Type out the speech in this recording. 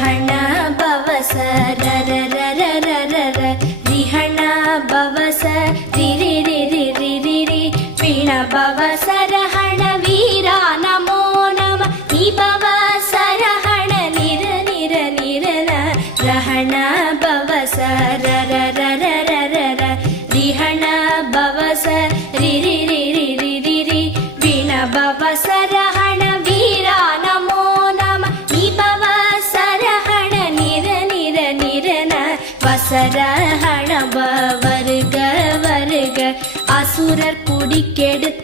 ரஹண பவச ரர ரர ரர ர ரிஹண பவச ரிரி ரிரி ரிரி ரி பிண பவச ரஹண வீரா நமோ நம நிபவச ரஹண நிர நிர நிரன ரஹண பவச ரர ரர ரர ர ரிஹண பவச ரிரி ரிரி ரிரி ரி பிண பவச ரஹண வீரா நமோ நம நிபவச ரஹண நிர நிர நிரன வசரஹண வருக வருக அசுரர் குடிக்கெடுத்த